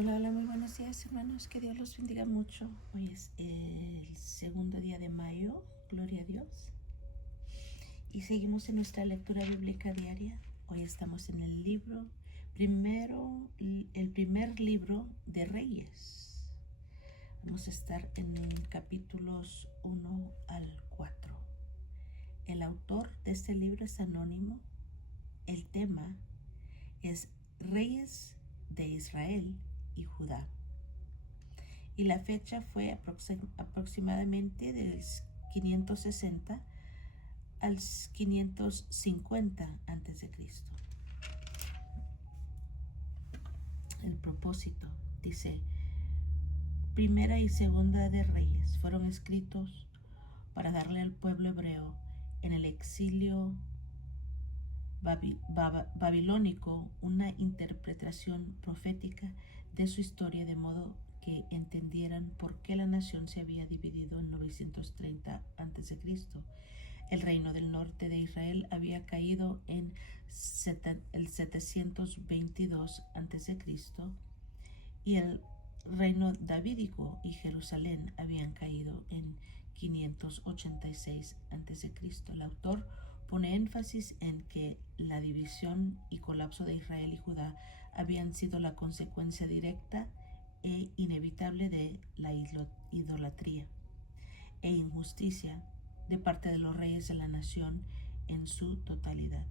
Hola, hola, muy buenos días, hermanos. Que Dios los bendiga mucho. Hoy es el segundo día de mayo, gloria a Dios. Y seguimos en nuestra lectura bíblica diaria. Hoy estamos en el primer libro de Reyes. Vamos a estar en capítulos 1 al 4. El autor de este libro es anónimo. El tema es Reyes de Israel y Judá. Y la fecha fue aproximadamente del 560 al 550 a.C. El propósito, dice, Primera y Segunda de Reyes fueron escritos para darle al pueblo hebreo en el exilio babilónico una interpretación profética de su historia, de modo que entendieran por qué la nación se había dividido en 930 a.C. El reino del norte de Israel había caído en el 722 a.C. y el reino davídico y Jerusalén habían caído en 586 a.C. El autor pone énfasis en que la división y colapso de Israel y Judá habían sido la consecuencia directa e inevitable de la idolatría e injusticia de parte de los reyes de la nación en su totalidad.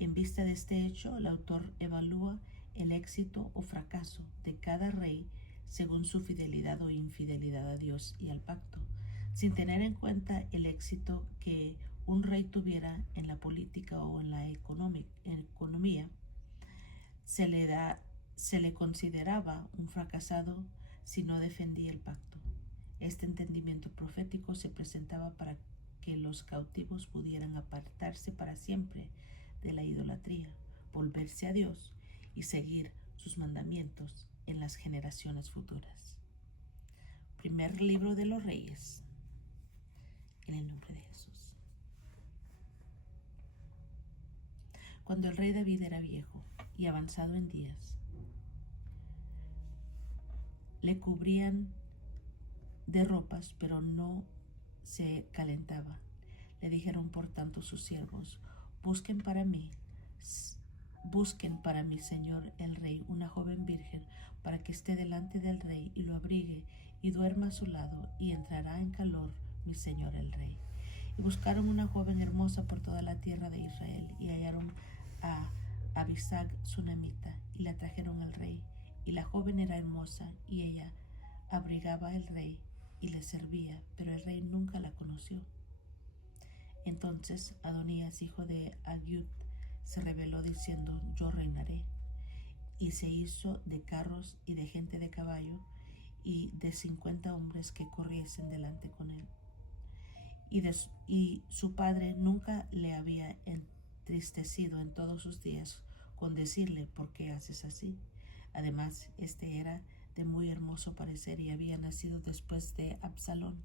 En vista de este hecho, el autor evalúa el éxito o fracaso de cada rey según su fidelidad o infidelidad a Dios y al pacto, sin tener en cuenta el éxito que un rey tuviera en la política o en la economía. Se le consideraba un fracasado si no defendía el pacto. Este entendimiento profético se presentaba para que los cautivos pudieran apartarse para siempre de la idolatría, volverse a Dios y seguir sus mandamientos en las generaciones futuras. Primer libro de los Reyes, en el nombre de Jesús. Cuando el rey David era viejo y avanzado en días, le cubrían de ropas, pero no se calentaba. Le dijeron por tanto sus siervos: busquen para mi señor el rey una joven virgen, para que esté delante del rey y lo abrigue y duerma a su lado, y entrará en calor mi señor el rey. Y buscaron una joven hermosa por toda la tierra de Israel, y hallaron a Abisag sunamita, y la trajeron al rey. Y la joven era hermosa, y ella abrigaba al rey y le servía, pero el rey nunca la conoció. Entonces Adonías, hijo de Hagiut, se rebeló diciendo: yo reinaré. Y se hizo de carros y de gente de caballo y de 50 hombres que corriesen delante con él. Y su padre nunca le había entristecido en todos sus días con decirle: ¿por qué haces así? Además, este era de muy hermoso parecer y había nacido después de Absalón,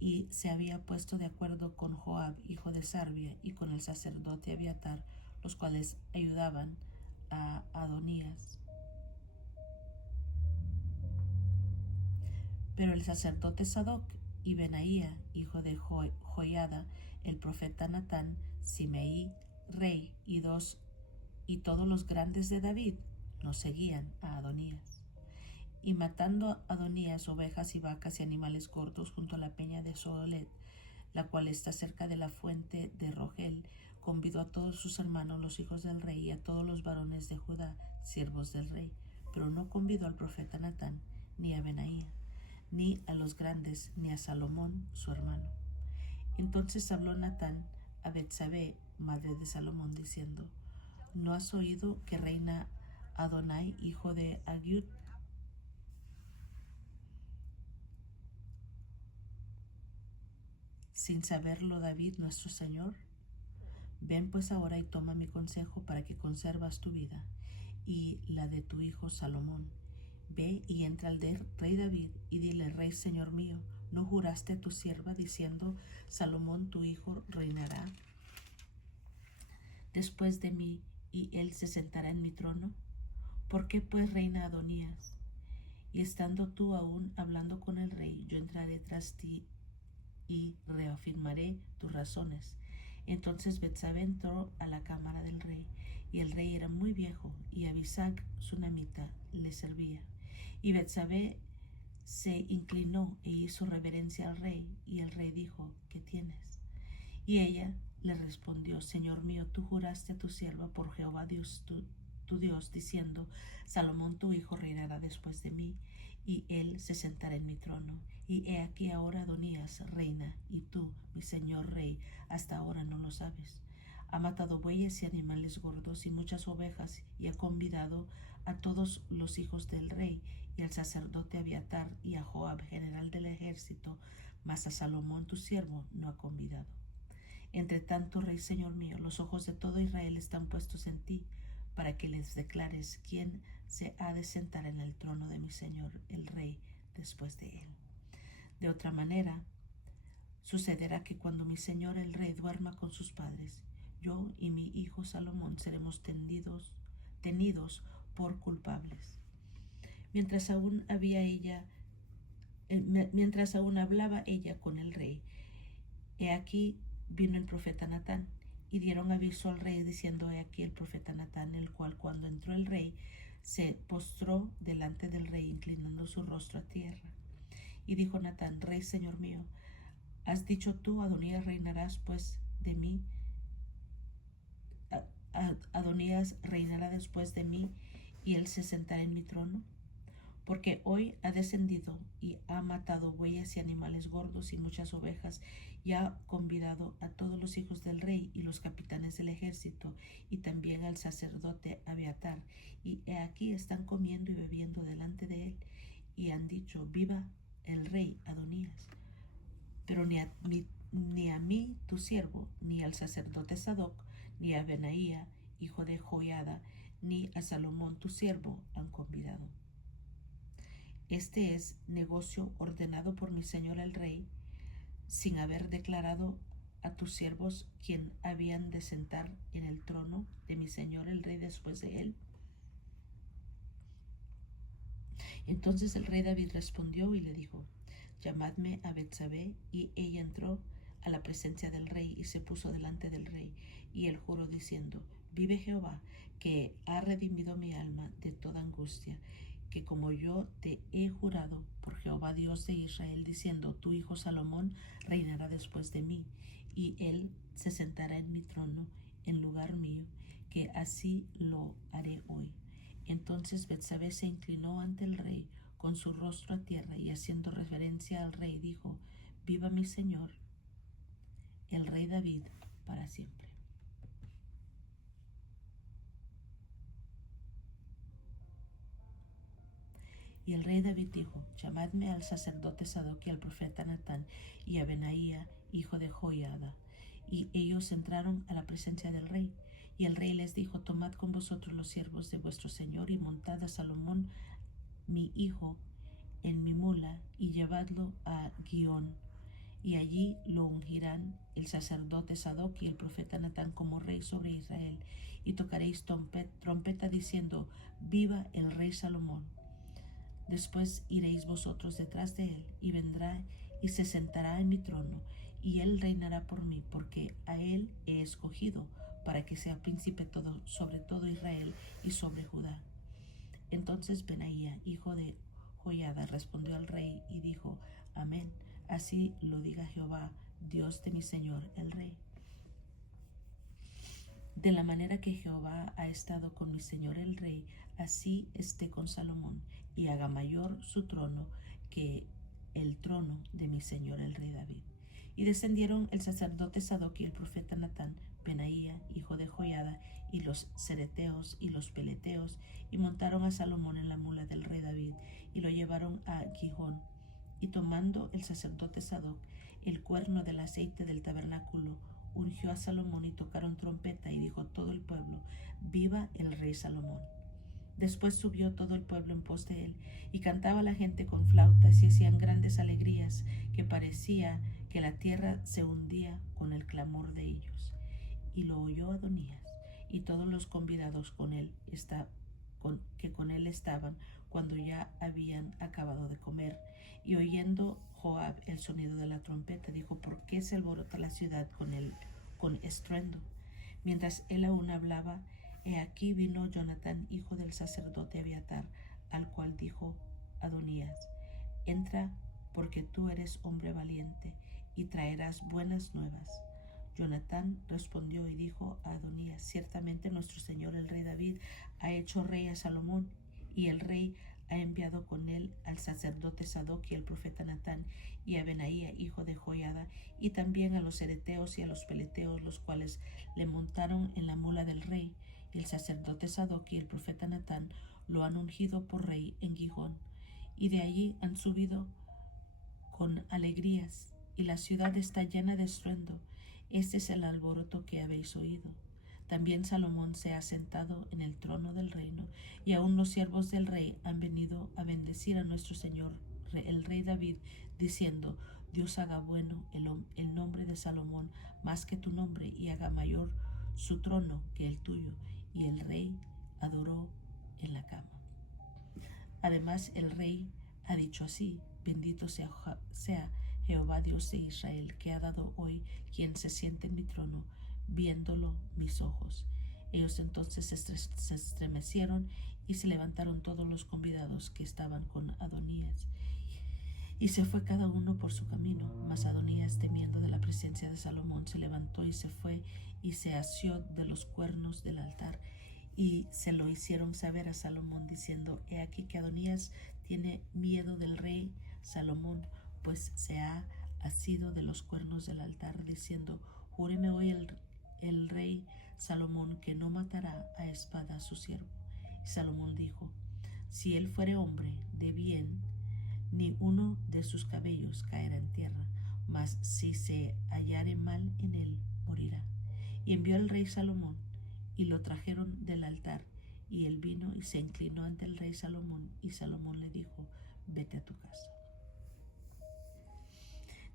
y se había puesto de acuerdo con Joab, hijo de Sarvia, y con el sacerdote Abiatar, los cuales ayudaban a Adonías. Pero el sacerdote Sadoc y Benaía, hijo de Joiada, el profeta Natán, Simeí, rey, y todos los grandes de David no seguían a Adonías. Y matando a Adonías ovejas y vacas y animales cortos junto a la peña de Solet, la cual está cerca de la fuente de Rogel, convidó a todos sus hermanos, los hijos del rey, y a todos los varones de Judá, siervos del rey, pero no convidó al profeta Natán, ni a Benaía, ni a los grandes, ni a Salomón, su hermano. Entonces habló Natán a Betsabé, madre de Salomón, diciendo: ¿no has oído que reina Adonai, hijo de Hagiut? Sin saberlo David, nuestro señor. Ven pues ahora y toma mi consejo, para que conservas tu vida y la de tu hijo Salomón. Ve y entra al rey David y dile: rey señor mío, ¿no juraste a tu sierva diciendo: Salomón tu hijo reinará después de mí, y él se sentará en mi trono? ¿Por qué pues reina Adonías? y estando tú aún hablando con el rey, yo entraré tras ti y reafirmaré tus razones. Entonces Betsabé entró a la cámara del rey, y el rey era muy viejo, y Abisac, sunamita, le servía. Y Betsabé se inclinó e hizo reverencia al rey, y el rey dijo: ¿Qué tienes? Y ella le respondió: Señor mío, tú juraste a tu sierva por Jehová Dios tu Dios, diciendo: Salomón tu hijo reinará después de mí, y él se sentará en mi trono. Y he aquí ahora Adonías reina, y tú, mi señor rey, hasta ahora no lo sabes. Ha matado bueyes y animales gordos y muchas ovejas, y ha convidado a todos los hijos del rey, y al sacerdote Abiatar, y a Joab, general del ejército, mas a Salomón tu siervo no ha convidado. Entre tanto, rey señor mío, los ojos de todo Israel están puestos en ti, para que les declares quién se ha de sentar en el trono de mi señor el rey después de él. De otra manera, sucederá que cuando mi señor el rey duerma con sus padres, yo y mi hijo Salomón seremos tenidos por culpables. Mientras aún hablaba ella con el rey, he aquí vino el profeta Natán, y dieron aviso al rey diciendo: He aquí el profeta Natán, el cual, cuando entró el rey, se postró delante del rey, inclinando su rostro a tierra. Y dijo Natán: Rey señor mío, ¿has dicho tú, Adonías reinarás pues de mí? Adonías reinará después de mí, y él se sentará en mi trono. Porque hoy ha descendido y ha matado bueyes y animales gordos y muchas ovejas, y ha convidado a todos los hijos del rey y los capitanes del ejército, y también al sacerdote Abiatar, y he aquí están comiendo y bebiendo delante de él, y han dicho: Viva el rey Adonías. Pero ni a mí tu siervo, ni al sacerdote Sadoc, ni a Benaía, hijo de Joiada, ni a Salomón tu siervo han convidado. Este es negocio ordenado por mi señor el rey, sin haber declarado a tus siervos quién habían de sentar en el trono de mi señor el rey después de él. Entonces el rey David respondió y le dijo: Llamadme a Betsabé. Y ella entró a la presencia del rey y se puso delante del rey, y él juró diciendo: Vive Jehová, que ha redimido mi alma de toda angustia, que como yo te he jurado por Jehová Dios de Israel, diciendo: Tu hijo Salomón reinará después de mí, y él se sentará en mi trono en lugar mío, que así lo haré hoy. Entonces Betsabé se inclinó ante el rey con su rostro a tierra, y haciendo reverencia al rey dijo: Viva mi señor el rey David para siempre. Y el rey David dijo: Llamadme al sacerdote Sadoc y al profeta Natán y a Benaía, hijo de Joiada. Y ellos entraron a la presencia del rey. Y el rey les dijo: Tomad con vosotros los siervos de vuestro señor, y montad a Salomón mi hijo en mi mula, y llevadlo a Gihón, y allí lo ungirán el sacerdote Sadoc y el profeta Natán como rey sobre Israel, y tocaréis trompeta diciendo: Viva el rey Salomón. Después iréis vosotros detrás de él, y vendrá y se sentará en mi trono, y él reinará por mí, porque a él he escogido para que sea príncipe sobre todo Israel y sobre Judá. Entonces Benaía, hijo de Joiada, respondió al rey y dijo: Amén. Así lo diga Jehová, Dios de mi señor el rey. De la manera que Jehová ha estado con mi señor el rey, así esté con Salomón, y haga mayor su trono que el trono de mi señor el rey David. Y descendieron el sacerdote Sadoc y el profeta Natán, Benaía, hijo de Joiada, y los cereteos y los peleteos, y montaron a Salomón en la mula del rey David, y lo llevaron a Gihón. Y tomando el sacerdote Sadoc el cuerno del aceite del tabernáculo, ungió a Salomón, y tocaron trompeta, y dijo todo el pueblo: Viva el rey Salomón. Después subió todo el pueblo en pos de él, y cantaba la gente con flautas, y hacían grandes alegrías, que parecía que la tierra se hundía con el clamor de ellos. Y lo oyó Adonías, y todos los convidados con él que con él estaban cuando ya habían acabado de comer. Y oyendo Joab el sonido de la trompeta, dijo: ¿por qué se alborota la ciudad con estruendo? Mientras él aún hablaba, he aquí vino Jonatán, hijo del sacerdote Abiatar, al cual dijo Adonías: entra, porque tú eres hombre valiente, y traerás buenas nuevas. Jonatán respondió y dijo a Adonías: ciertamente nuestro señor el rey David ha hecho rey a Salomón, y el rey ha enviado con él al sacerdote Sadoc y al profeta Natán y a Benaía, hijo de Joiada, y también a los ereteos y a los peleteos, los cuales le montaron en la mula del rey. Y el sacerdote Sadoc y el profeta Natán lo han ungido por rey en Gijón, y de allí han subido con alegrías, y la ciudad está llena de estruendo. Este es el alboroto que habéis oído. También Salomón se ha sentado en el trono del reino, y aún los siervos del rey han venido a bendecir a nuestro señor el rey David, diciendo: Dios haga bueno el nombre de Salomón más que tu nombre, y haga mayor su trono que el tuyo. Y el rey adoró en la cama. Además, el rey ha dicho así: bendito sea Jehová Dios de Israel, que ha dado hoy quien se siente en mi trono, viéndolo mis ojos. Ellos entonces se estremecieron y se levantaron todos los convidados que estaban con Adonías, y se fue cada uno por su camino. Mas Adonías, temiendo de la presencia de Salomón, se levantó y se fue y se asió de los cuernos del altar. Y se lo hicieron saber a Salomón, diciendo: he aquí que Adonías tiene miedo del rey Salomón, pues se ha asido de los cuernos del altar, diciendo: júreme hoy el rey Salomón que no matará a espada a su siervo. Y Salomón dijo: si él fuere hombre de bien, ni uno de sus cabellos caerá en tierra, mas si se hallare mal en él, morirá. Y envió el rey Salomón, y lo trajeron del altar, y él vino y se inclinó ante el rey Salomón, y Salomón le dijo: vete a tu casa.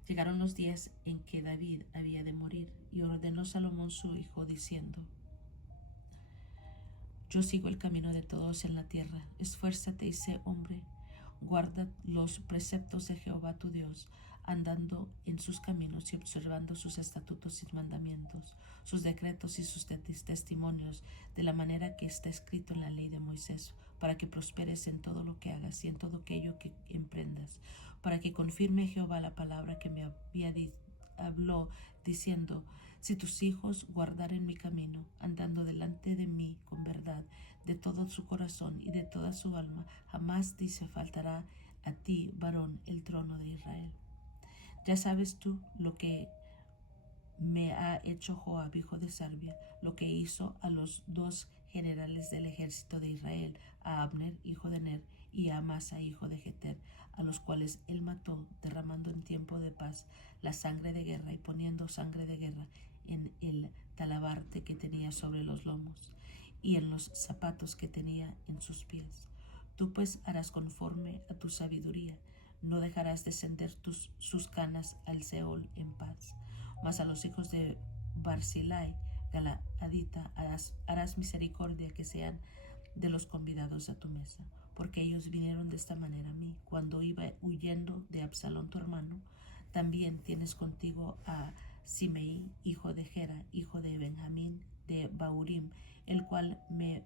Llegaron los días en que David había de morir, y ordenó Salomón su hijo, diciendo: yo sigo el camino de todos en la tierra, esfuérzate y sé hombre, guarda los preceptos de Jehová tu Dios, andando en sus caminos y observando sus estatutos y mandamientos, sus decretos y sus testimonios, de la manera que está escrito en la ley de Moisés, para que prosperes en todo lo que hagas y en todo aquello que emprendas, para que confirme Jehová la palabra que me habló, diciendo: si tus hijos guardaren mi camino, andando delante de mí con verdad, de todo su corazón y de toda su alma, jamás dice faltará a ti, varón, el trono de Israel. Ya sabes tú lo que me ha hecho Joab, hijo de Sarvia, lo que hizo a los dos generales del ejército de Israel, a Abner, hijo de Ner, y a Amasa, hijo de Jeter, a los cuales él mató, derramando en tiempo de paz la sangre de guerra y poniendo sangre de guerra en el talabarte que tenía sobre los lomos y en los zapatos que tenía en sus pies. Tú pues harás conforme a tu sabiduría, no dejarás descender sus canas al Seol en paz. Mas a los hijos de Barzillai, Galaadita, harás misericordia, que sean de los convidados a tu mesa, porque ellos vinieron de esta manera a mí, cuando iba huyendo de Absalón tu hermano. También tienes contigo a Simei, hijo de Gera, hijo de Benjamín, de Baurim, el cual me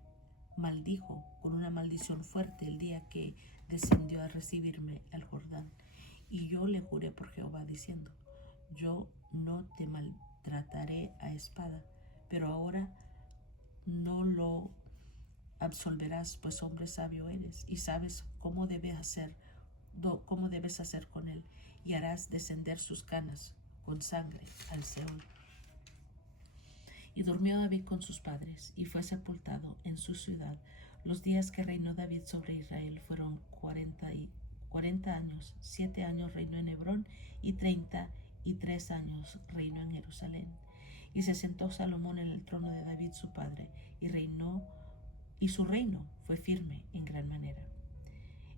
maldijo con una maldición fuerte el día que descendió a recibirme al Jordán. Y yo le juré por Jehová, diciendo: yo no te maltrataré a espada, pero ahora no lo absolverás, pues hombre sabio eres y sabes cómo debes hacer con él, y harás descender sus canas con sangre al Seol. Y durmió David con sus padres, y fue sepultado en su ciudad. Los días que reinó David sobre Israel fueron 40 años. 7 años reinó en Hebrón, y 33 años reinó en Jerusalén. Y se sentó Salomón en el trono de David su padre, y su reino fue firme en gran manera.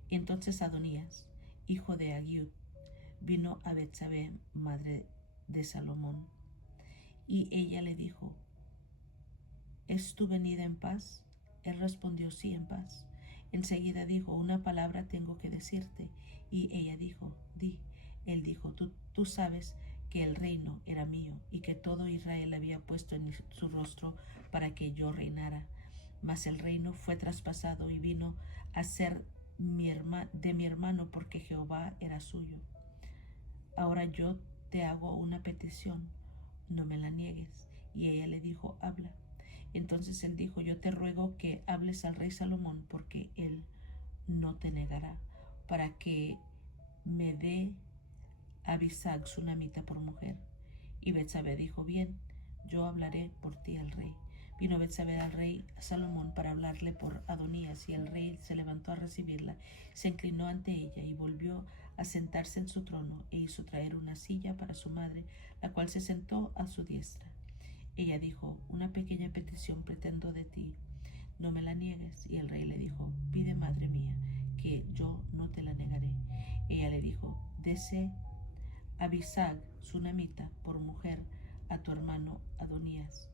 Y entonces Adonías, hijo de Agiud, vino a Betsabé, madre de Salomón, y ella le dijo: ¿es tu venida en paz? Él respondió, sí, en paz. Enseguida dijo, una palabra tengo que decirte. Y ella dijo, di. Él dijo, tú sabes que el reino era mío y que todo Israel había puesto en su rostro para que yo reinara. Mas el reino fue traspasado y vino a ser de mi hermano porque Jehová era suyo. Ahora yo te hago una petición, no me la niegues. Y ella le dijo, habla. Entonces él dijo, yo te ruego que hables al rey Salomón porque él no te negará, para que me dé a Abisag sunamita por mujer. Y Betsabé dijo, bien, yo hablaré por ti al rey. Vino Betsabé al rey Salomón para hablarle por Adonías, y el rey se levantó a recibirla, se inclinó ante ella y volvió a sentarse en su trono, e hizo traer una silla para su madre, la cual se sentó a su diestra. Ella dijo, una pequeña petición pretendo de ti, no me la niegues. Y el rey le dijo, pide, madre mía, que yo no te la negaré. Ella le dijo, dese Abisag sunamita por mujer a tu hermano Adonías.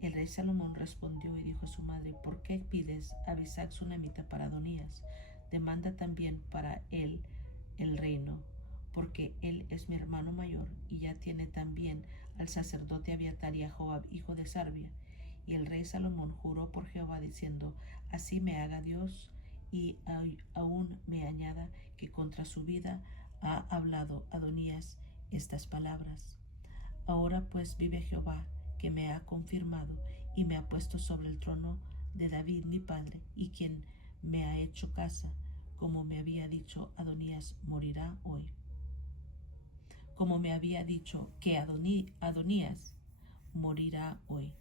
El rey Salomón respondió y dijo a su madre, ¿por qué pides Abisag sunamita para Adonías? Demanda también para él el reino, porque él es mi hermano mayor y ya tiene también al sacerdote Abiatar y a Joab, hijo de Sarvia. Y el rey Salomón juró por Jehová diciendo, así me haga Dios y aún me añada que contra su vida ha hablado Adonías estas palabras. Ahora pues vive Jehová, que me ha confirmado y me ha puesto sobre el trono de David mi padre, y quien me ha hecho casa, como me había dicho Adonías morirá hoy. Como me había dicho que Adonías morirá hoy.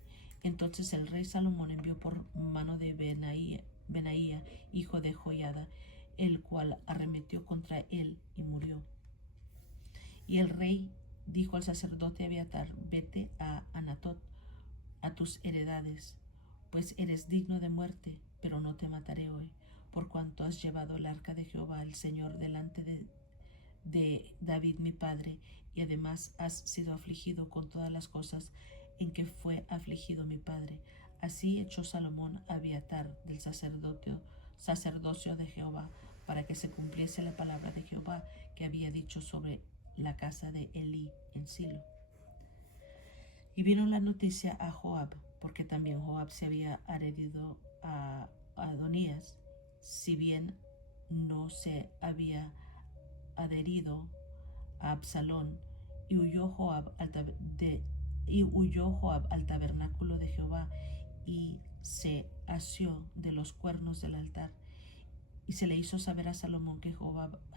Entonces el rey Salomón envió por mano de Benaía, hijo de Joiada, el cual arremetió contra él y murió. Y el rey dijo al sacerdote Abiatar, vete a Anatot, a tus heredades, pues eres digno de muerte, pero no te mataré hoy, por cuanto has llevado el arca de Jehová, el Señor, delante de David mi padre, y además has sido afligido con todas las cosas en que fue afligido mi padre. Así echó Salomón a Abiatar del sacerdocio de Jehová, para que se cumpliese la palabra de Jehová que había dicho sobre la casa de Elí en Silo. Y vino la noticia a Joab, porque también Joab se había adherido a Adonías, si bien no se había adherido a Absalón, y huyó Joab al tabernáculo de Jehová y se asió de los cuernos del altar. Y se le hizo saber a Salomón que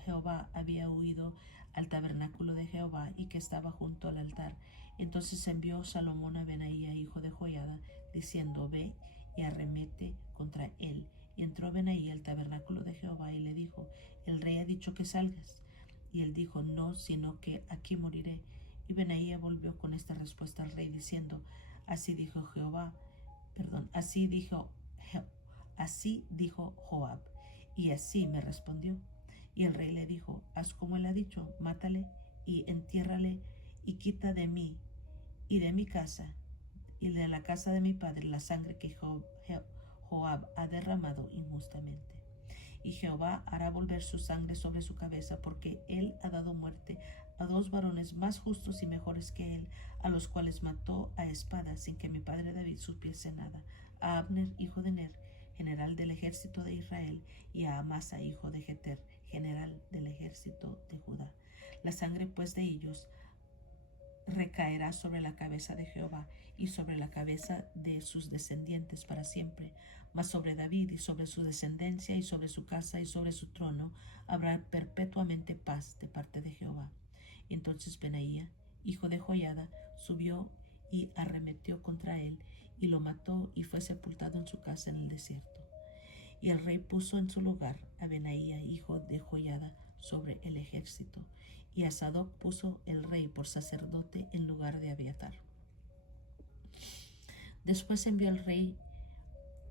Jehová había huido al tabernáculo de Jehová y que estaba junto al altar. Entonces envió Salomón a Benaía, hijo de Joiada, diciendo, ve y arremete contra él. Y entró Benaía al tabernáculo de Jehová y le dijo, el rey ha dicho que salgas. Y él dijo, no, sino que aquí moriré. Y Benaía volvió con esta respuesta al rey, diciendo, así dijo Joab. Y así me respondió. Y el rey le dijo, haz como él ha dicho, mátale y entiérrale, y quita de mí y de mi casa y de la casa de mi padre la sangre que Joab ha derramado injustamente. Y Jehová hará volver su sangre sobre su cabeza, porque él ha dado muerte a dos varones más justos y mejores que él, a los cuales mató a espada sin que mi padre David supiese nada, a Abner, hijo de Ner, general del ejército de Israel, y a Amasa, hijo de Jeter, general del ejército de Judá. La sangre pues de ellos recaerá sobre la cabeza de Jehová y sobre la cabeza de sus descendientes para siempre. Mas sobre David y sobre su descendencia y sobre su casa y sobre su trono habrá perpetuamente paz de parte de Jehová. Entonces Benaía, hijo de Joiada, subió y arremetió contra él y lo mató, y fue sepultado en su casa en el desierto. Y el rey puso en su lugar a Benaía, hijo de Joiada, sobre el ejército, y a Sadoc puso el rey por sacerdote en lugar de Abiatar. Después envió el rey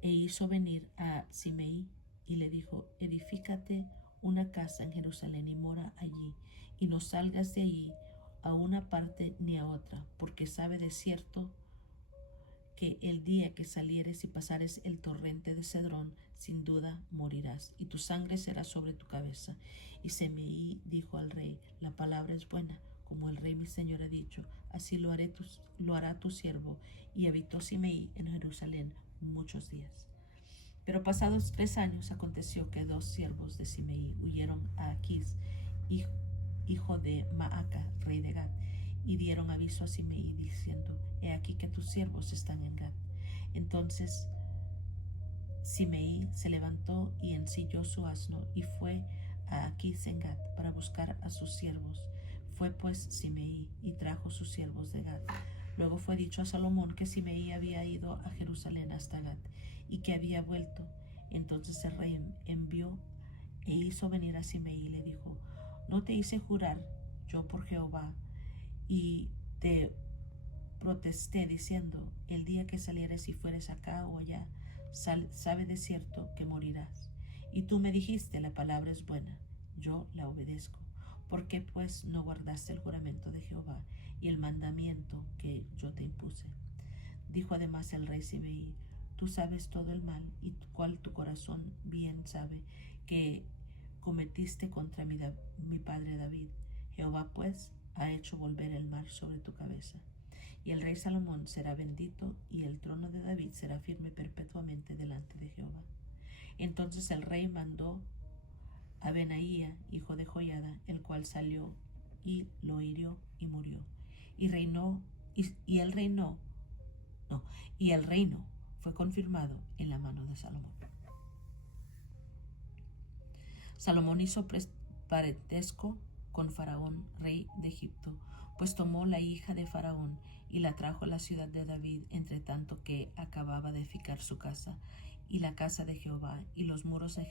e hizo venir a Simei y le dijo, edifícate una casa en Jerusalén y mora allí, y no salgas de allí a una parte ni a otra, porque sabe de cierto que el día que salieres y pasares el torrente de Cedrón, sin duda morirás, y tu sangre será sobre tu cabeza. Y Semeí dijo al rey: la palabra es buena, como el rey mi señor ha dicho, así lo hará tu siervo. Y habitó Semeí en Jerusalén muchos días. Pero pasados 3 años aconteció que 2 siervos de Simeí huyeron a Aquís, hijo de Maaca, rey de Gad, y dieron aviso a Simeí diciendo: he aquí que tus siervos están en Gad. Entonces Simeí se levantó y ensilló su asno y fue a Aquís en Gad para buscar a sus siervos. Fue pues Simeí y trajo sus siervos de Gad. Luego fue dicho a Salomón que Simeí había ido a Jerusalén hasta Gad y que había vuelto. Entonces el rey envió e hizo venir a Simeí y le dijo: ¿no te hice jurar yo por Jehová y te protesté diciendo: el día que salieres y fueres acá o allá, sabe de cierto que morirás? Y tú me dijiste: la palabra es buena, yo la obedezco. ¿Por qué pues no guardaste el juramento de Jehová y el mandamiento que yo te impuse? Dijo además el rey Simeí: tú sabes todo el mal y cuál tu corazón bien sabe que cometiste contra mi padre David. Jehová pues ha hecho volver el mal sobre tu cabeza. Y el rey Salomón será bendito, y el trono de David será firme perpetuamente delante de Jehová. Entonces el rey mandó a Benaía, hijo de Joiada, el cual salió y lo hirió y murió. Y el reino fue confirmado en la mano de Salomón. Salomón hizo parentesco con Faraón, rey de Egipto, pues tomó la hija de Faraón y la trajo a la ciudad de David, entre tanto que acababa de edificar su casa y la casa de Jehová y los muros de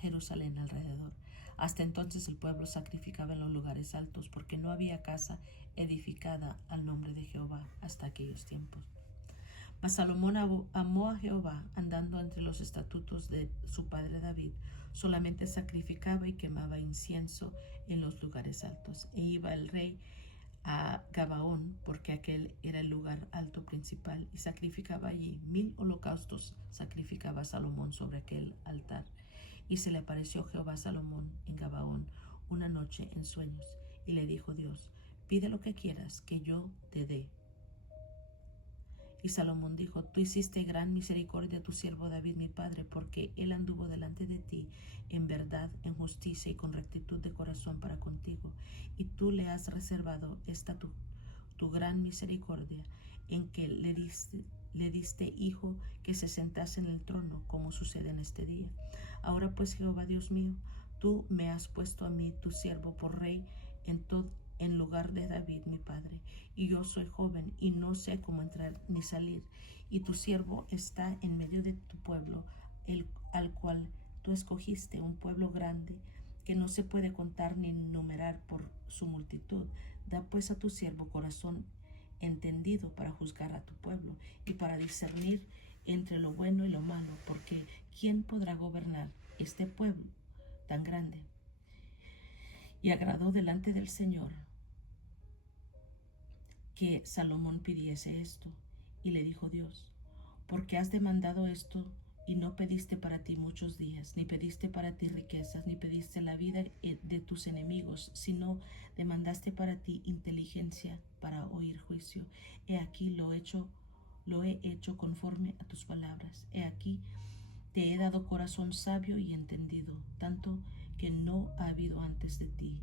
Jerusalén alrededor. Hasta entonces el pueblo sacrificaba en los lugares altos, porque no había casa edificada al nombre de Jehová hasta aquellos tiempos. Mas Salomón amó a Jehová, andando entre los estatutos de su padre David. Solamente sacrificaba y quemaba incienso en los lugares altos. E iba el rey a Gabaón, porque aquel era el lugar alto principal, y sacrificaba allí 1000 holocaustos. Sacrificaba Salomón sobre aquel altar. Y se le apareció Jehová a Salomón en Gabaón una noche en sueños, y le dijo Dios: pide lo que quieras que yo te dé. Y Salomón dijo: tú hiciste gran misericordia a tu siervo David mi padre, porque él anduvo delante de ti en verdad, en justicia y con rectitud de corazón para contigo. Y tú le has reservado esta tu gran misericordia, en que le diste hijo que se sentase en el trono, como sucede en este día. Ahora pues, Jehová Dios mío, tú me has puesto a mí, tu siervo, por rey en lugar de David mi padre, y yo soy joven y no sé cómo entrar ni salir, y tu siervo está en medio de tu pueblo, al cual tú escogiste, un pueblo grande que no se puede contar ni numerar por su multitud. Da pues a tu siervo corazón entendido para juzgar a tu pueblo y para discernir entre lo bueno y lo malo, porque ¿quién podrá gobernar este pueblo tan grande? Y agradó delante del Señor que Salomón pidiese esto. Y le dijo Dios: ¿por qué has demandado esto y no pediste para ti muchos días, ni pediste para ti riquezas, ni pediste la vida de tus enemigos, sino demandaste para ti inteligencia para oír juicio? He aquí lo he hecho conforme a tus palabras. He aquí te he dado corazón sabio y entendido, tanto que no ha habido antes de ti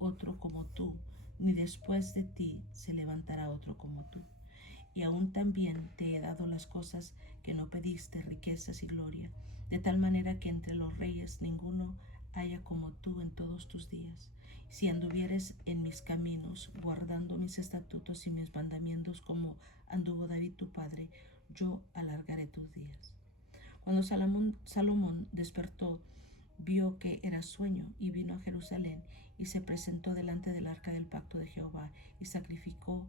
otro como tú, ni después de ti se levantará otro como tú. Y aún también te he dado las cosas que no pediste, riquezas y gloria, de tal manera que entre los reyes ninguno haya como tú en todos tus días. Si anduvieres en mis caminos, guardando mis estatutos y mis mandamientos, como anduvo David tu padre, yo alargaré tus días. Cuando Salomón despertó, vio que era sueño, y vino a Jerusalén y se presentó delante del arca del pacto de Jehová, y sacrificó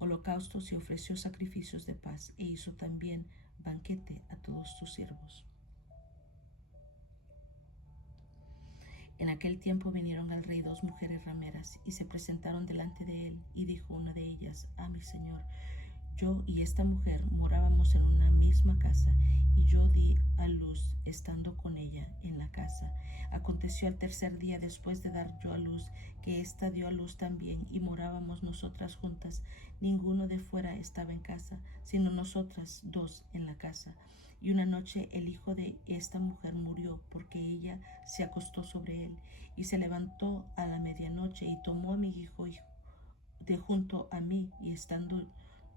holocaustos y ofreció sacrificios de paz, e hizo también banquete a todos sus siervos. En aquel tiempo vinieron al rey dos mujeres rameras y se presentaron delante de él, y dijo una de ellas: mi señor, yo y esta mujer morábamos en una misma casa, y yo di a luz estando con ella en la casa. Aconteció al tercer día después de dar yo a luz, que ésta dio a luz también, y morábamos nosotras juntas. Ninguno de fuera estaba en casa, sino nosotras dos en la casa. Y una noche el hijo de esta mujer murió, porque ella se acostó sobre él, y se levantó a la medianoche y tomó a mi hijo de junto a mí, y estando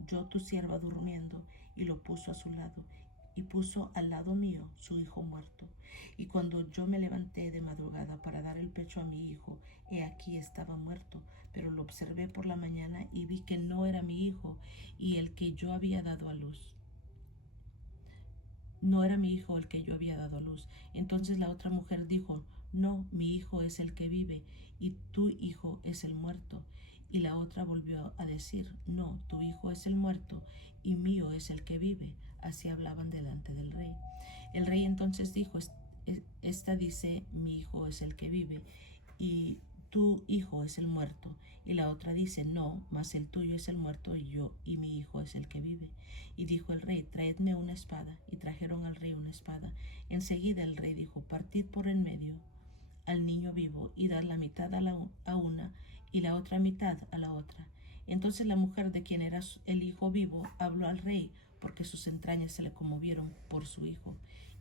yo tu sierva durmiendo, y lo puso a su lado, y puso al lado mío su hijo muerto. Y cuando yo me levanté de madrugada para dar el pecho a mi hijo, he aquí estaba muerto. Pero lo observé por la mañana y vi que no era mi hijo, y el que yo había dado a luz. No era mi hijo el que yo había dado a luz. Entonces la otra mujer dijo: no, mi hijo es el que vive, y tu hijo es el muerto. Y la otra volvió a decir: no, tu hijo es el muerto, y mío es el que vive. Así hablaban delante del rey. El rey entonces dijo: esta dice: mi hijo es el que vive, y tu hijo es el muerto. Y la otra dice: no, mas el tuyo es el muerto, y yo y mi hijo es el que vive. Y dijo el rey: traedme una espada. Y trajeron al rey una espada. Enseguida el rey dijo: partid por en medio al niño vivo, y dar la mitad a una, y la otra mitad a la otra. Entonces la mujer de quien era el hijo vivo habló al rey, porque sus entrañas se le conmovieron por su hijo.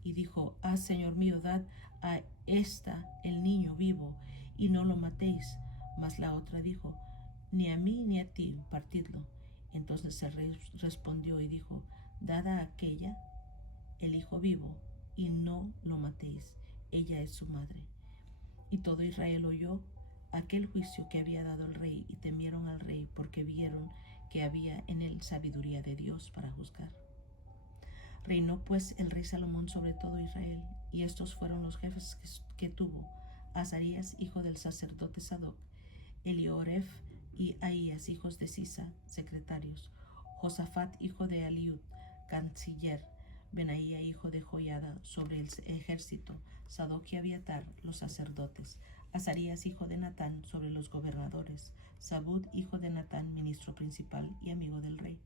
Y dijo: señor mío, dad a esta el niño vivo, y no lo matéis. Mas la otra dijo: ni a mí ni a ti, partidlo. Entonces el rey respondió y dijo: dad a aquella el hijo vivo, y no lo matéis. Ella es su madre. Y todo Israel oyó aquel juicio que había dado el rey, y temieron al rey, porque vieron que había en él sabiduría de Dios para juzgar. Reinó pues el rey Salomón sobre todo Israel, y estos fueron los jefes que tuvo: Azarías, hijo del sacerdote Sadoc; Elioref y Ahías, hijos de Sisa, secretarios; Josafat, hijo de Aliud, canciller; Benaía, hijo de Joiada, sobre el ejército; Sadoc y Abiatar, los sacerdotes; Azarías, hijo de Natán, sobre los gobernadores; Zabud, hijo de Natán, ministro principal y amigo del rey;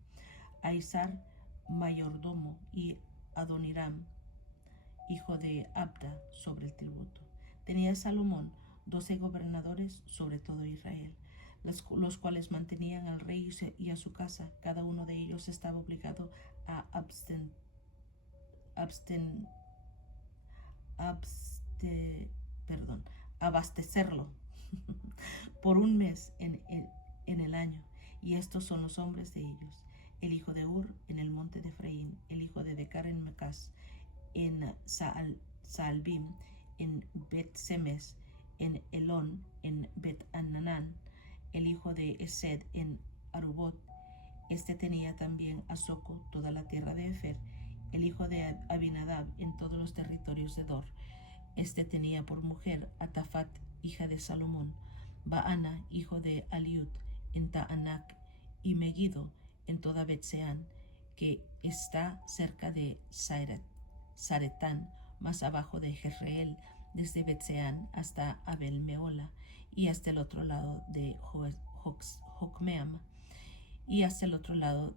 Aizar, mayordomo; y Adoniram, hijo de Abda, sobre el tributo. Tenía Salomón 12 gobernadores sobre todo Israel, los cuales mantenían al rey y a su casa. Cada uno de ellos estaba obligado a abastecerlo por un mes en el año. Y estos son los nombres de ellos: el hijo de Ur, en el monte de Efraín; el hijo de Decar, en Mecas; en Saalbim; en Bet-Semes; en Elón; en Bet-Ananán; el hijo de Esed, en Arubot. Este tenía también a Soco, toda la tierra de Efer; el hijo de Abinadab, en todos los territorios de Dor. Este tenía por mujer a Tafat, hija de Salomón; Baana, hijo de Aliud, en Taanac; y Megiddo, en toda Betseán, que está cerca de Saretán, más abajo de Jezreel, desde Betseán hasta Abel Meola, y hasta el otro lado de Jocmeam, y hasta el otro lado,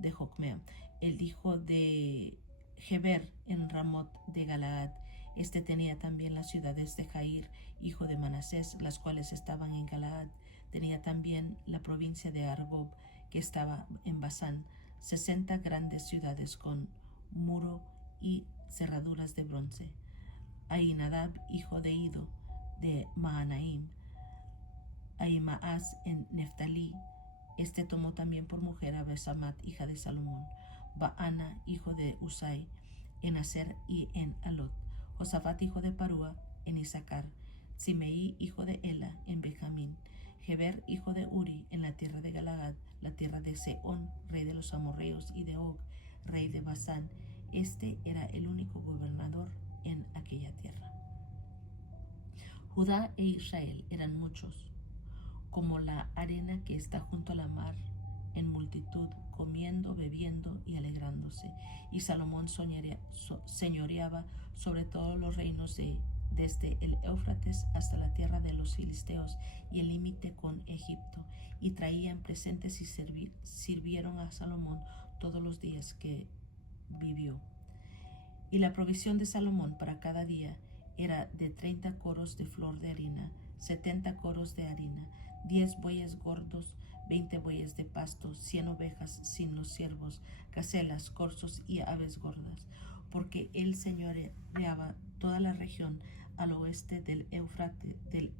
de Jocmeam. El hijo de Geber, en Ramot de Galaad. Este tenía también las ciudades de Jair, hijo de Manasés, las cuales estaban en Galaad. Tenía también la provincia de Argob, que estaba en Basán, 60 grandes ciudades con muro y cerraduras de bronce. Ahinadab, hijo de Ido, de Maanaim; Ahimaas, en Neftalí. Este tomó también por mujer a Besamat, hija de Salomón; Baana, hijo de Usai, en Aser y en Alot; Josafat, hijo de Parúa, en Issacar; Simeí, hijo de Ela, en Benjamín; Geber, hijo de Uri, en la tierra de Galaad, la tierra de Sehón, rey de los amorreos, y de Og, rey de Basán. Este era el único gobernador en aquella tierra. Judá e Israel eran muchos, como la arena que está junto a la mar, en multitud, comiendo, bebiendo y alegrándose. Y Salomón señoreaba sobre todos los reinos de desde el Éufrates hasta la tierra de los filisteos y el límite con Egipto, y traían presentes y sirvieron a Salomón todos los días que vivió. Y la provisión de Salomón para cada día era de 30 coros de flor de harina, 70 coros de harina, 10 bueyes gordos, 20 bueyes de pasto, 100 ovejas sin los ciervos, gacelas, corzos y aves gordas, porque él señoreaba toda la región al oeste del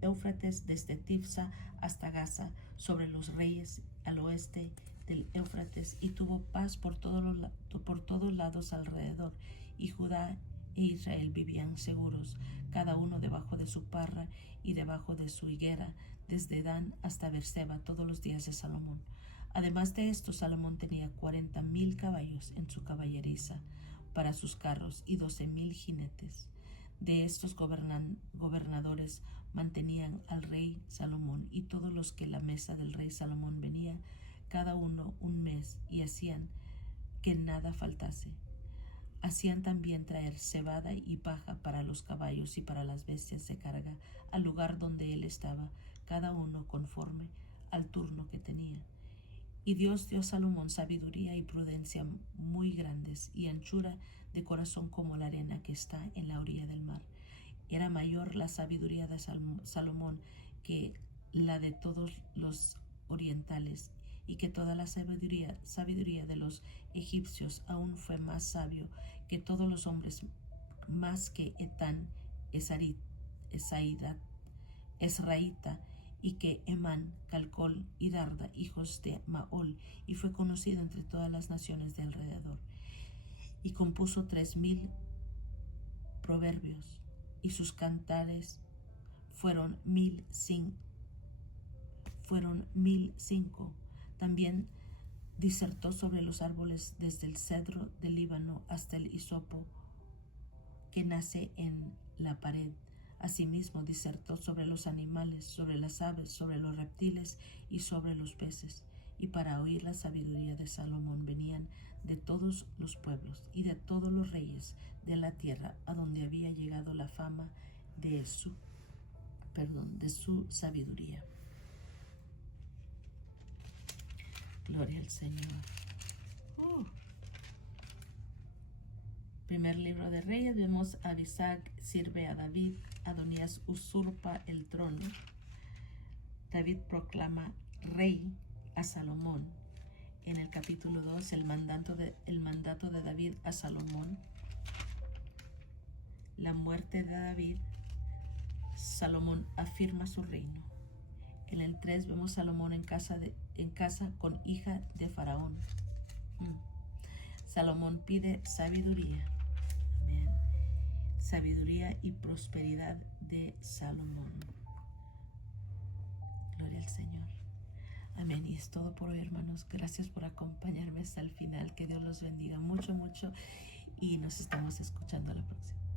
Éufrates desde Tifsa hasta Gaza, sobre los reyes al oeste del Éufrates, y tuvo paz por todos lados alrededor, y Judá e Israel vivían seguros, cada uno debajo de su parra y debajo de su higuera, desde Dan hasta Beerseba, todos los días de Salomón. Además de esto, Salomón tenía 40,000 caballos en su caballeriza para sus carros y 12,000 jinetes. De estos gobernadores mantenían al rey Salomón y todos los que la mesa del rey Salomón venía, cada uno un mes, y hacían que nada faltase. Hacían también traer cebada y paja para los caballos y para las bestias de carga al lugar donde él estaba, cada uno conforme al turno que tenía. Y Dios dio a Salomón sabiduría y prudencia muy grandes, y anchura de corazón como la arena que está en la orilla del mar. Era mayor la sabiduría de Salomón que la de todos los orientales, y que toda la sabiduría de los egipcios. Aún fue más sabio que todos los hombres, más que Etán, Esraíta, y que Emán, Calcol y Darda, hijos de Maol, y fue conocido entre todas las naciones de alrededor. Y compuso 3,000 proverbios, y sus cantares fueron 1,005. También disertó sobre los árboles, desde el cedro del Líbano hasta el hisopo que nace en la pared. Asimismo disertó sobre los animales, sobre las aves, sobre los reptiles y sobre los peces. Y para oír la sabiduría de Salomón venían de todos los pueblos y de todos los reyes de la tierra, a donde había llegado la fama de su sabiduría. Gloria al Señor. Primer libro de Reyes, vemos a Abisag sirve a David, Adonías usurpa el trono, David proclama rey a Salomón. En el capítulo 2, el mandato de David a Salomón, la muerte de David, Salomón afirma su reino. En el 3 vemos Salomón en casa con hija de Faraón. Salomón pide sabiduría. Amén. Sabiduría y prosperidad de Salomón. Gloria al Señor. Amén. Y es todo por hoy, hermanos. Gracias por acompañarme hasta el final. Que Dios los bendiga mucho, mucho. Y nos estamos escuchando a la próxima.